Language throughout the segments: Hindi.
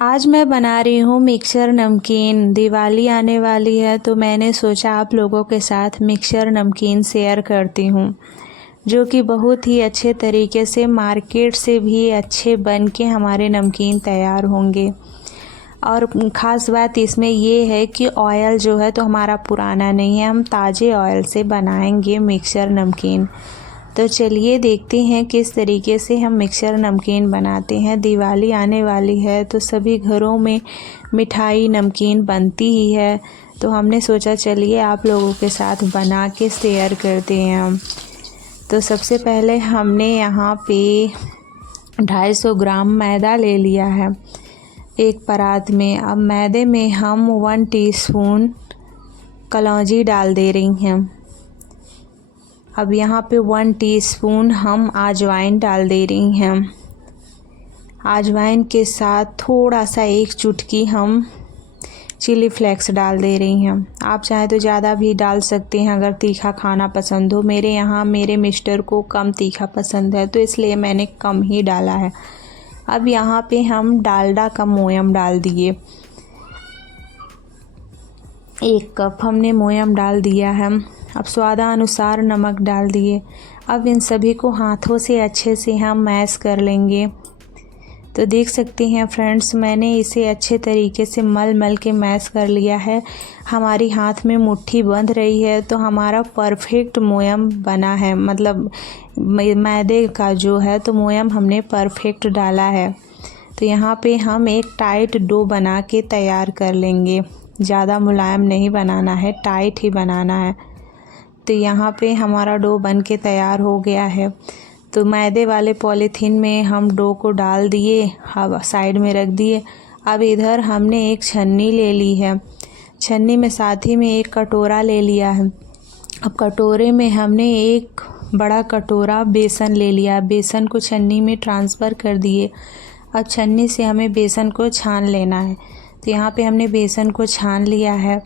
आज मैं बना रही हूँ मिक्सचर नमकीन। दिवाली आने वाली है तो मैंने सोचा आप लोगों के साथ मिक्सचर नमकीन शेयर करती हूँ, जो कि बहुत ही अच्छे तरीके से मार्केट से भी अच्छे बन के हमारे नमकीन तैयार होंगे। और ख़ास बात इसमें ये है कि ऑयल जो है तो हमारा पुराना नहीं है, हम ताज़े ऑयल से बनाएंगे मिक्सचर नमकीन। तो चलिए देखते हैं किस तरीके से हम मिक्सचर नमकीन बनाते हैं। दिवाली आने वाली है तो सभी घरों में मिठाई नमकीन बनती ही है, तो हमने सोचा चलिए आप लोगों के साथ बना के शेयर करते हैं हम। तो सबसे पहले हमने यहाँ पे 250 ग्राम मैदा ले लिया है एक परात में। अब मैदे में हम 1 टीस्पून कलौंजी डाल दे रही हैं। अब यहाँ पे 1 टीस्पून हम अजवाइन डाल दे रही हैं। अजवाइन के साथ थोड़ा सा 1 चुटकी हम चिली फ्लेक्स डाल दे रही हैं। आप चाहे तो ज़्यादा भी डाल सकते हैं अगर तीखा खाना पसंद हो। मेरे यहाँ मेरे मिस्टर को कम तीखा पसंद है तो इसलिए मैंने कम ही डाला है। अब यहाँ पे हम डालडा का मोयम डाल दिए। 1 कप हमने मोयम डाल दिया है। अब स्वादानुसार नमक डाल दिए। अब इन सभी को हाथों से अच्छे से हम मैश कर लेंगे। तो देख सकते हैं फ्रेंड्स, मैंने इसे अच्छे तरीके से मल के मैश कर लिया है। हमारी हाथ में मुट्ठी बंध रही है तो हमारा परफेक्ट मोयम बना है, मतलब मैदे का जो है तो मोयम हमने परफेक्ट डाला है। तो यहाँ पे हम एक टाइट डो बना के तैयार कर लेंगे। ज़्यादा मुलायम नहीं बनाना है, टाइट ही बनाना है। तो यहाँ पे हमारा डो बन के तैयार हो गया है। तो मैदे वाले पॉलीथीन में हम डो को डाल दिए, अब साइड में रख दिए। अब इधर हमने एक छन्नी ले ली है। छन्नी में साथ ही में एक कटोरा ले लिया है। अब कटोरे में हमने एक बड़ा कटोरा बेसन ले लिया। बेसन को छन्नी में ट्रांसफ़र कर दिए। अब छन्नी से हमें बेसन को छान लेना है। तो यहाँ पे हमने बेसन को छान लिया है।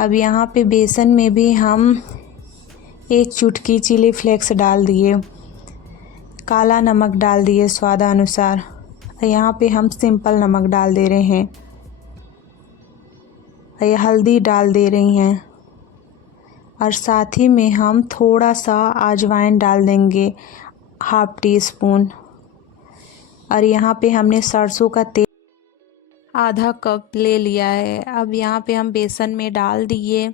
अब यहाँ पे बेसन में भी हम 1 चुटकी चिली फ्लेक्स डाल दिए, काला नमक डाल दिए स्वादानुसार। यहाँ पे हम सिंपल नमक डाल दे रहे हैं। ये हल्दी डाल दे रही हैं और साथ ही में हम थोड़ा सा अजवाइन डाल देंगे, 1/2 टीस्पून। और यहाँ पे हमने सरसों का तेल आधा कप ले लिया है। अब यहाँ पे हम बेसन में डाल दिए।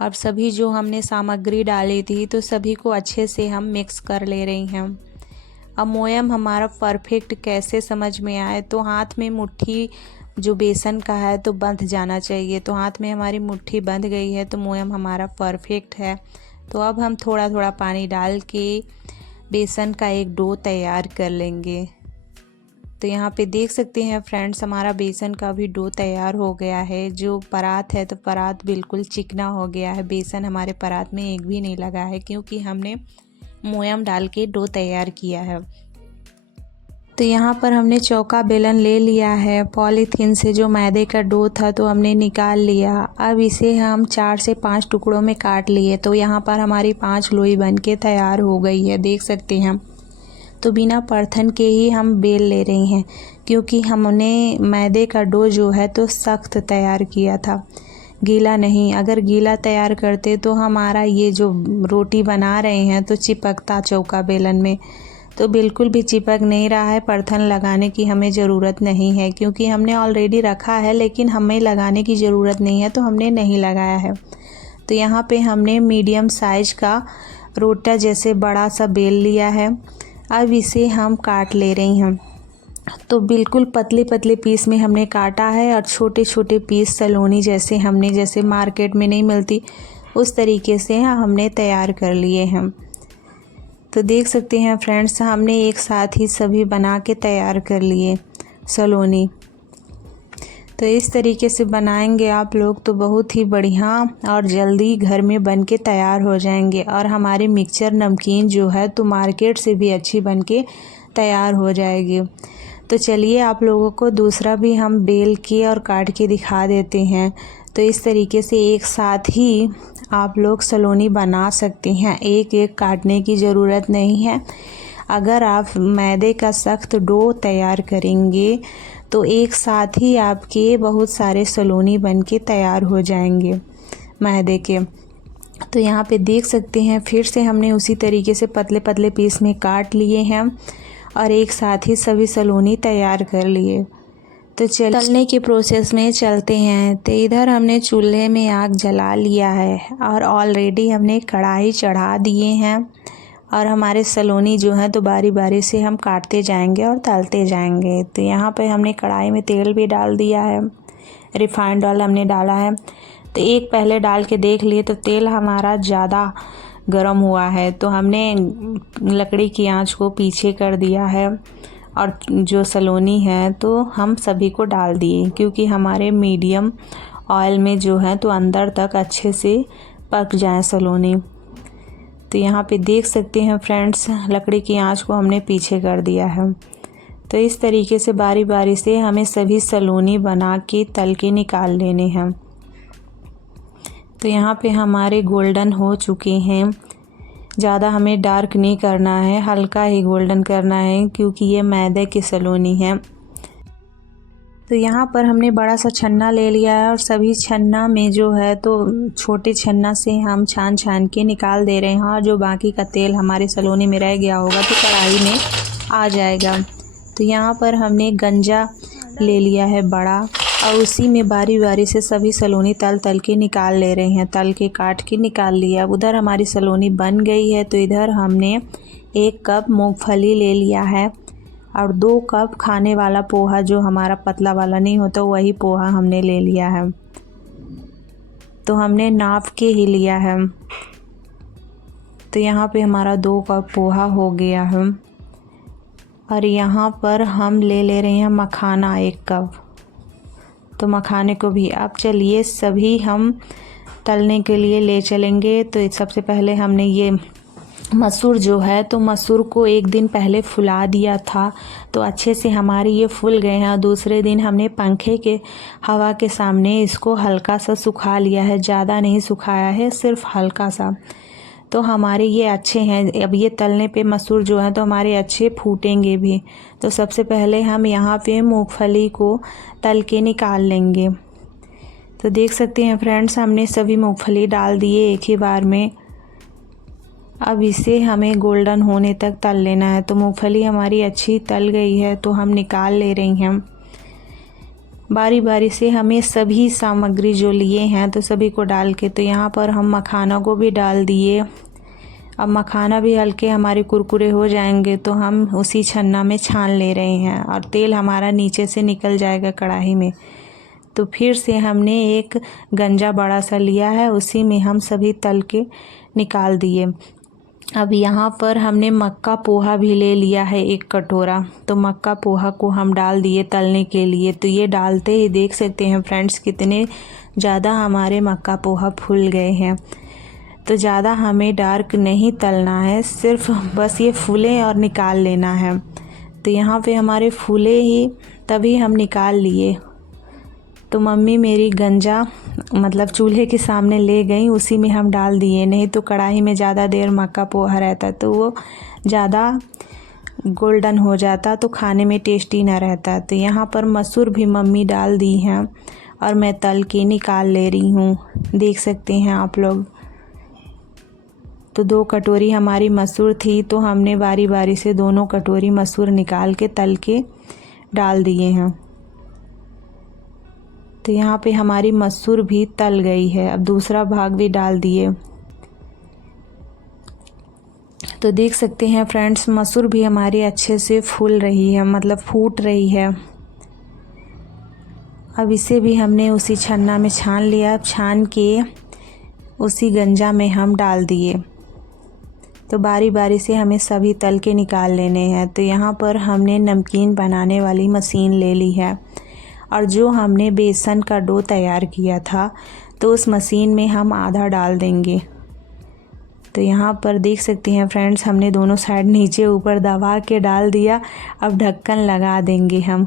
अब सभी जो हमने सामग्री डाली थी तो सभी को अच्छे से हम मिक्स कर ले रही हैं। अब मोयम हमारा परफेक्ट कैसे समझ में आए, तो हाथ में मुट्ठी जो बेसन का है तो बंध जाना चाहिए। तो हाथ में हमारी मुट्ठी बंध गई है तो मोयम हमारा परफेक्ट है। तो अब हम थोड़ा थोड़ा पानी डाल के बेसन का एक डो तैयार कर लेंगे। तो यहाँ पे देख सकते हैं फ्रेंड्स, हमारा बेसन का भी डो तैयार हो गया है। जो परात है तो परात बिल्कुल चिकना हो गया है। बेसन हमारे परात में एक भी नहीं लगा है क्योंकि हमने मोयम डाल के डो तैयार किया है। तो यहाँ पर हमने चौका बेलन ले लिया है। पॉलीथीन से जो मैदे का डो था तो हमने निकाल लिया। अब इसे हम 4 से 5 टुकड़ों में काट लिए। तो यहाँ पर हमारी 5 लोई बन के तैयार हो गई है, देख सकते हैं। तो बिना परथन के ही हम बेल ले रही हैं क्योंकि हमने मैदे का डो जो है तो सख्त तैयार किया था, गीला नहीं। अगर गीला तैयार करते तो हमारा ये जो रोटी बना रहे हैं तो चिपकता चौका बेलन में। तो बिल्कुल भी चिपक नहीं रहा है। परथन लगाने की हमें ज़रूरत नहीं है क्योंकि हमने ऑलरेडी रखा है, लेकिन हमें लगाने की ज़रूरत नहीं है तो हमने नहीं लगाया है। तो यहाँ पे हमने मीडियम साइज का रोटा जैसे बड़ा सा बेल लिया है। अब इसे हम काट ले रही हैं। तो बिल्कुल पतले पतले पीस में हमने काटा है और छोटे छोटे पीस सलोनी जैसे हमने, जैसे मार्केट में नहीं मिलती उस तरीके से हमने तैयार कर लिए हैं। तो देख सकते हैं फ्रेंड्स, हमने एक साथ ही सभी बना के तैयार कर लिए सलोनी। तो इस तरीके से बनाएंगे आप लोग तो बहुत ही बढ़िया और जल्दी घर में बन के तैयार हो जाएंगे। और हमारे मिक्सचर नमकीन जो है तो मार्केट से भी अच्छी बन के तैयार हो जाएगी। तो चलिए आप लोगों को दूसरा भी हम बेल के और काट के दिखा देते हैं। तो इस तरीके से एक साथ ही आप लोग सलोनी बना सकते हैं, एक एक काटने की ज़रूरत नहीं है। अगर आप मैदे का सख्त डो तैयार करेंगे तो एक साथ ही आपके बहुत सारे सलोनी बन के तैयार हो जाएंगे मैदे के। तो यहाँ पे देख सकते हैं फिर से हमने उसी तरीके से पतले पतले पीस में काट लिए हैं और एक साथ ही सभी सलोनी तैयार कर लिए। तो तलने के प्रोसेस में चलते हैं। तो इधर हमने चूल्हे में आग जला लिया है और ऑलरेडी हमने कढ़ाई चढ़ा दिए हैं और हमारे सलोनी जो हैं तो बारी बारी से हम काटते जाएंगे और तलते जाएंगे। तो यहाँ पे हमने कढ़ाई में तेल भी डाल दिया है, रिफाइंड ऑयल हमने डाला है। तो एक पहले डाल के देख लिए तो तेल हमारा ज़्यादा गर्म हुआ है, तो हमने लकड़ी की आंच को पीछे कर दिया है और जो सलोनी है तो हम सभी को डाल दिए, क्योंकि हमारे मीडियम ऑयल में जो है तो अंदर तक अच्छे से पक जाए सलोनी। तो यहाँ पे देख सकते हैं फ्रेंड्स, लकड़ी की आंच को हमने पीछे कर दिया है। तो इस तरीके से बारी बारी से हमें सभी सलोनी बना के तल के निकाल लेने हैं। तो यहाँ पे हमारे गोल्डन हो चुके हैं। ज़्यादा हमें डार्क नहीं करना है, हल्का ही गोल्डन करना है, क्योंकि ये मैदे की सलोनी है। तो यहाँ पर हमने बड़ा सा छन्ना ले लिया है और सभी छन्ना में जो है तो छोटे छन्ना से हम छान छान के निकाल दे रहे हैं और जो बाकी का तेल हमारे सलोनी में रह गया होगा तो कढ़ाई में आ जाएगा। तो यहाँ पर हमने गंजा ले लिया है बड़ा और उसी में बारी बारी से सभी सलोनी तल तल के निकाल ले रहे हैं, तल के काट के निकाल लिया। उधर हमारी सलोनी बन गई है। तो इधर हमने 1 कप मूंगफली ले लिया है और 2 कप खाने वाला पोहा, जो हमारा पतला वाला नहीं होता वही पोहा हमने ले लिया है। तो हमने नाप के ही लिया है। तो यहाँ पे हमारा 2 कप पोहा हो गया है और यहाँ पर हम ले रहे हैं मखाना 1 कप। तो मखाने को भी अब चलिए सभी हम तलने के लिए ले चलेंगे। तो सबसे पहले हमने ये मसूर जो है तो मसूर को एक दिन पहले फुला दिया था, तो अच्छे से हमारे ये फूल गए हैं। दूसरे दिन हमने पंखे के हवा के सामने इसको हल्का सा सुखा लिया है, ज़्यादा नहीं सुखाया है, सिर्फ हल्का सा। तो हमारे ये अच्छे हैं। अब ये तलने पे मसूर जो है तो हमारे अच्छे फूटेंगे भी। तो सबसे पहले हम यहाँ पे मूंगफली को तल के निकाल लेंगे। तो देख सकते हैं फ्रेंड्स, हमने सभी मूंगफली डाल दिए एक ही बार में। अब इसे हमें गोल्डन होने तक तल लेना है। तो मूंगफली हमारी अच्छी तल गई है तो हम निकाल ले रही हैं। बारी बारी से हमें सभी सामग्री जो लिए हैं तो सभी को डाल के, तो यहाँ पर हम मखाना को भी डाल दिए। अब मखाना भी हल्के हमारे कुरकुरे हो जाएंगे तो हम उसी छन्ना में छान ले रहे हैं और तेल हमारा नीचे से निकल जाएगा कढ़ाई में। तो फिर से हमने एक गंजा बड़ा सा लिया है, उसी में हम सभी तल के निकाल दिए। अब यहाँ पर हमने मक्का पोहा भी ले लिया है 1 कटोरा। तो मक्का पोहा को हम डाल दिए तलने के लिए। तो ये डालते ही देख सकते हैं फ्रेंड्स कितने ज़्यादा हमारे मक्का पोहा फूल गए हैं। तो ज़्यादा हमें डार्क नहीं तलना है, सिर्फ बस ये फूले और निकाल लेना है। तो यहाँ पे हमारे फूले ही तभी हम निकाल लिए। तो मम्मी मेरी गंजा मतलब चूल्हे के सामने ले गई, उसी में हम डाल दिए। नहीं तो कढ़ाई में ज़्यादा देर मक्का पोहा रहता तो वो ज़्यादा गोल्डन हो जाता, तो खाने में टेस्टी ना रहता। तो यहाँ पर मसूर भी मम्मी डाल दी हैं और मैं तल के निकाल ले रही हूँ, देख सकते हैं आप लोग। तो 2 कटोरी हमारी मसूर थी, तो हमने बारी बारी से दोनों कटोरी मसूर निकाल के तल के डाल दिए हैं। तो यहाँ पे हमारी मसूर भी तल गई है। अब दूसरा भाग भी डाल दिए। तो देख सकते हैं फ्रेंड्स, मसूर भी हमारी अच्छे से फूल रही है, मतलब फूट रही है। अब इसे भी हमने उसी छन्ना में छान लिया। छान के उसी गंजा में हम डाल दिए। तो बारी बारी से हमें सभी तल के निकाल लेने हैं। तो यहाँ पर हमने नमकीन बनाने वाली मशीन ले ली है और जो हमने बेसन का डो तैयार किया था तो उस मशीन में हम आधा डाल देंगे। तो यहाँ पर देख सकते हैं फ्रेंड्स, हमने दोनों साइड नीचे ऊपर दबा के डाल दिया। अब ढक्कन लगा देंगे हम।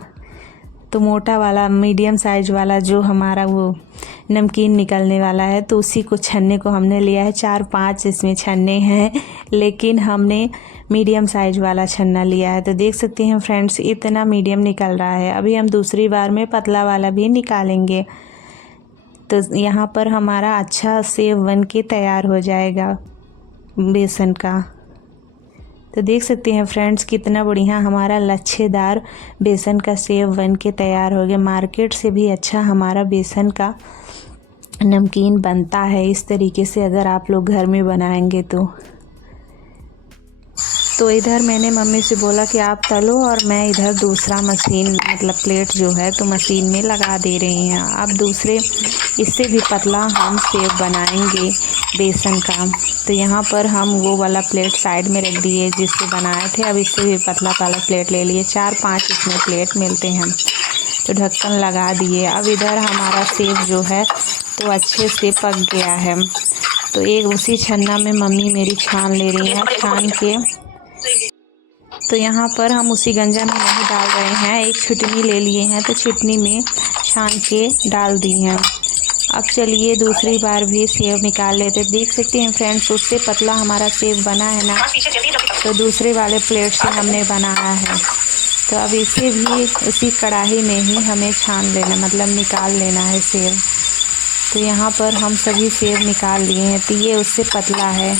तो मोटा वाला मीडियम साइज वाला जो हमारा वो नमकीन निकलने वाला है, तो उसी को छन्ने को हमने लिया है। 4-5 इसमें छन्ने हैं, लेकिन हमने मीडियम साइज वाला छन्ना लिया है। तो देख सकते हैं फ्रेंड्स, इतना मीडियम निकल रहा है। अभी हम दूसरी बार में पतला वाला भी निकालेंगे। तो यहाँ पर हमारा अच्छा सेव बन के तैयार हो जाएगा बेसन का। तो देख सकते हैं फ्रेंड्स, कितना बढ़िया हमारा लच्छेदार बेसन का सेव बन के तैयार हो गया। मार्केट से भी अच्छा हमारा बेसन का नमकीन बनता है इस तरीके से, अगर आप लोग घर में बनाएंगे तो इधर मैंने मम्मी से बोला कि आप तलो, और मैं इधर दूसरा मशीन मतलब प्लेट जो है तो मशीन में लगा दे रही हैं। अब दूसरे इससे भी पतला हम सेव बनाएंगे बेसन का। तो यहाँ पर हम वो वाला प्लेट साइड में रख दिए जिससे बनाए थे। अब इससे भी पतला वाला प्लेट ले लिए। 4-5 इसमें प्लेट मिलते हैं, तो ढक्कन लगा दिए। अब इधर हमारा सेव जो है तो अच्छे से पक गया है। तो एक उसी छन्ना में मम्मी मेरी छान ले रही है, छान के तो यहाँ पर हम उसी गंजा में नहीं डाल रहे हैं, एक छुटनी ले लिए हैं तो छुटनी में छान के डाल दी हैं। अब चलिए दूसरी बार भी सेव निकाल लेते। देख सकते हैं फ्रेंड्स, उससे पतला हमारा सेव बना है ना, तो दूसरे वाले प्लेट से हमने बनाया है। तो अब इसे भी उसी कढ़ाई में ही हमें छान लेना, मतलब निकाल लेना है सेव। तो यहाँ पर हम सभी सेव निकाल लिए हैं। तो ये उससे पतला है।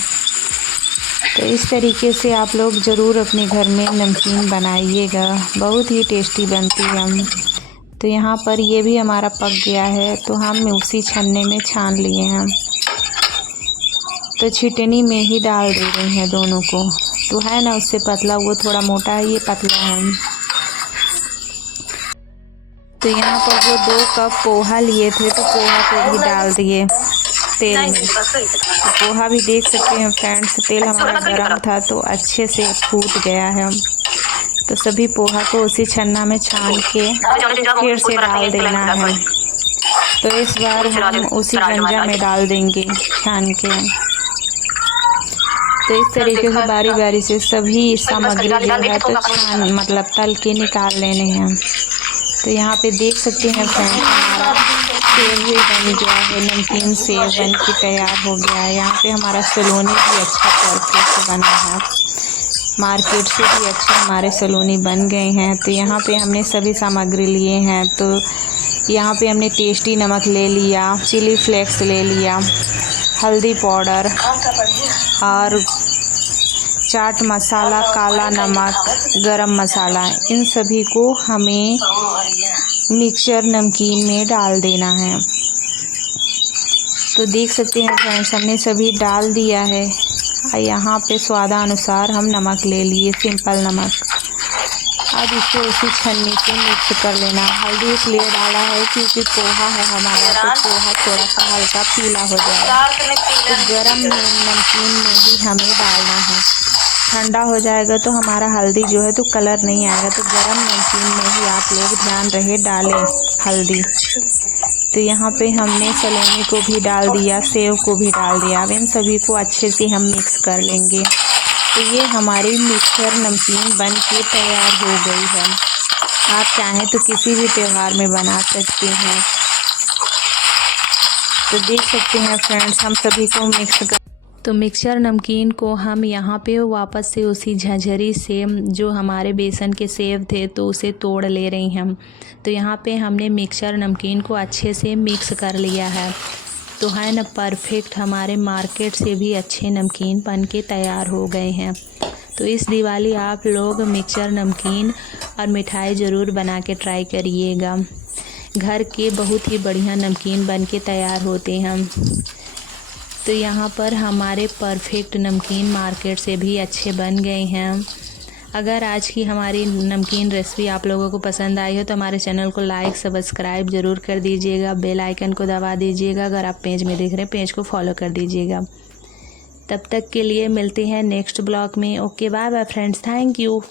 तो इस तरीके से आप लोग ज़रूर अपने घर में नमकीन बनाइएगा, बहुत ही टेस्टी बनती है। तो यहाँ पर ये भी हमारा पक गया है, तो हम उसी छन्ने में छान लिए हैं। तो छिटनी में ही डाल दे रहे हैं दोनों को। तो है ना उससे पतला, वो थोड़ा मोटा है, ये पतला है। तो यहाँ पर जो 2 कप पोहा लिए थे तो पोहा को भी डाल दिए तेल में। तो पोहा भी देख सकते हैं फ्रेंड्स, तेल हमारा गर्म था तो अच्छे से फूट गया है। तो सभी पोहा को उसी छन्ना में छान के फिर से डाल देना है। तो इस बार हम उसी गंजा में डाल देंगे छान के। तो इस तरीके से बारी बारी से सभी सामग्री जो है तो छान मतलब तल के निकाल लेने हैं। तो यहाँ पे देख सकते हैं फ्रेंड्स, हमारा सेव भी बन गया है, नमकीन सेव बन के तैयार हो गया है। यहाँ पे हमारा सलोनी भी अच्छा परफेक्ट बना है, मार्केट से भी अच्छा हमारे सलोनी बन गए हैं। तो यहाँ पे हमने सभी सामग्री लिए हैं। तो यहाँ पे हमने टेस्टी नमक ले लिया, चिली फ्लेक्स ले लिया, हल्दी पाउडर और चाट मसाला, काला नमक, गरम मसाला, इन सभी को हमें मिक्सचर नमकीन में डाल देना है। तो देख सकते हैं फ्रेंड्स, हमने सभी डाल दिया है। यहाँ पे स्वादानुसार हम नमक ले लिए, सिंपल नमक। अब इसे उसी छन्नी से मिक्स कर लेना। हल्दी इसलिए डाला है क्योंकि पोहा है हमारा, तो पोहा थोड़ा सा हल्का पीला हो जाएगा। तो गरम नमकीन में ही हमें डालना है। ठंडा हो जाएगा तो हमारा हल्दी जो है तो कलर नहीं आएगा। तो गरम नमकीन में ही आप लोग ध्यान रहे डालें हल्दी। तो यहाँ पे हमने सलोनी को भी डाल दिया, सेव को भी डाल दिया। अब इन सभी को अच्छे से हम मिक्स कर लेंगे। तो ये हमारी मिक्सचर नमकीन बन के तैयार हो गई है। आप चाहें तो किसी भी त्यौहार में बना सकते हैं। तो देख सकते हैं फ्रेंड्स, हम सभी को मिक्स कर, तो मिक्सचर नमकीन को हम यहाँ पे वापस से उसी झंझरी से जो हमारे बेसन के सेव थे तो उसे तोड़ ले रही हैं हम। तो यहाँ पे हमने मिक्सचर नमकीन को अच्छे से मिक्स कर लिया है। तो है ना परफेक्ट, हमारे मार्केट से भी अच्छे नमकीन बन के तैयार हो गए हैं। तो इस दिवाली आप लोग मिक्सचर नमकीन और मिठाई ज़रूर बना के ट्राई करिएगा। घर के बहुत ही बढ़िया नमकीन बन के तैयार होते हैं। तो यहाँ पर हमारे परफेक्ट नमकीन मार्केट से भी अच्छे बन गए हैं। अगर आज की हमारी नमकीन रेसिपी आप लोगों को पसंद आई हो तो हमारे चैनल को लाइक सब्सक्राइब ज़रूर कर दीजिएगा, बेल आइकन को दबा दीजिएगा। अगर आप पेज में देख रहे हैं पेज को फॉलो कर दीजिएगा। तब तक के लिए मिलते हैं नेक्स्ट ब्लॉग में। Okay, bye bye friends, thank you.